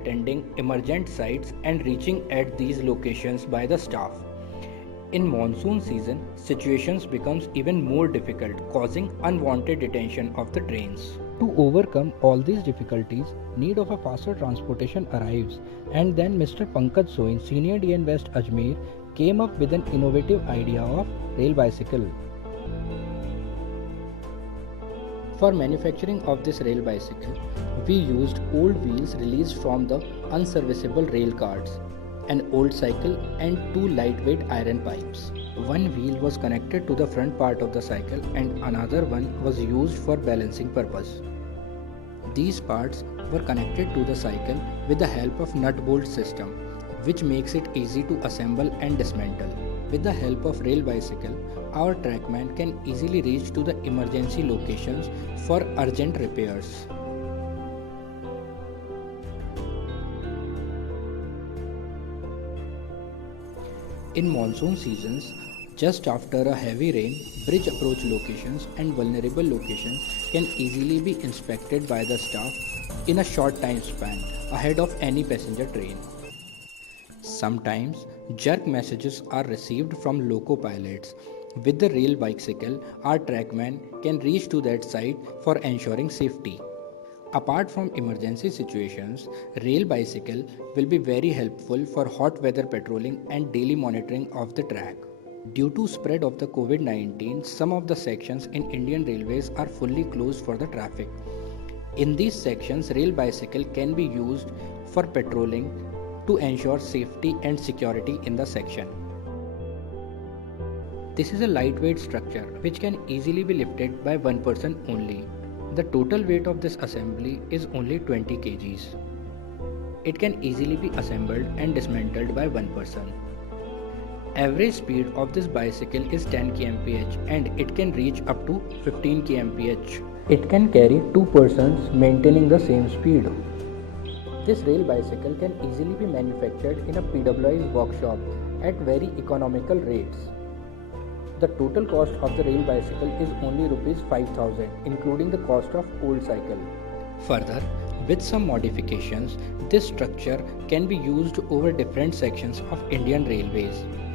attending emergent sites and reaching at these locations by the staff. In monsoon season, situations becomes even more difficult, causing unwanted detention of the trains. To overcome all these difficulties, need of a faster transportation arrives, and then Mr. Pankaj Soin, Senior DN West Ajmer, came up with an innovative idea of rail bicycle. For manufacturing of this rail bicycle, we used old wheels released from the unserviceable rail cars, an old cycle and two lightweight iron pipes. One wheel was connected to the front part of the cycle and another one was used for balancing purpose. These parts were connected to the cycle with the help of nut bolt system, which makes it easy to assemble and dismantle. With the help of rail bicycle, our trackman can easily reach to the emergency locations for urgent repairs. In monsoon seasons, just after a heavy rain, bridge approach locations and vulnerable locations can easily be inspected by the staff in a short time span ahead of any passenger train. Sometimes jerk messages are received from loco pilots. With the rail bicycle, our trackman can reach to that site for ensuring safety. Apart from emergency situations, rail bicycle will be very helpful for hot weather patrolling and daily monitoring of the track. Due to spread of the COVID-19, some of the sections in Indian Railways are fully closed for the traffic. In these sections, rail bicycle can be used for patrolling to ensure safety and security in the section. This is a lightweight structure which can easily be lifted by one person only. The total weight of this assembly is only 20 kgs. It can easily be assembled and dismantled by one person. Average speed of this bicycle is 10 kmph and it can reach up to 15 kmph. It can carry two persons maintaining the same speed. This rail bicycle can easily be manufactured in a PWI's workshop at very economical rates. The total cost of the rail bicycle is only Rs 5000, including the cost of old cycle. Further, with some modifications, this structure can be used over different sections of Indian Railways.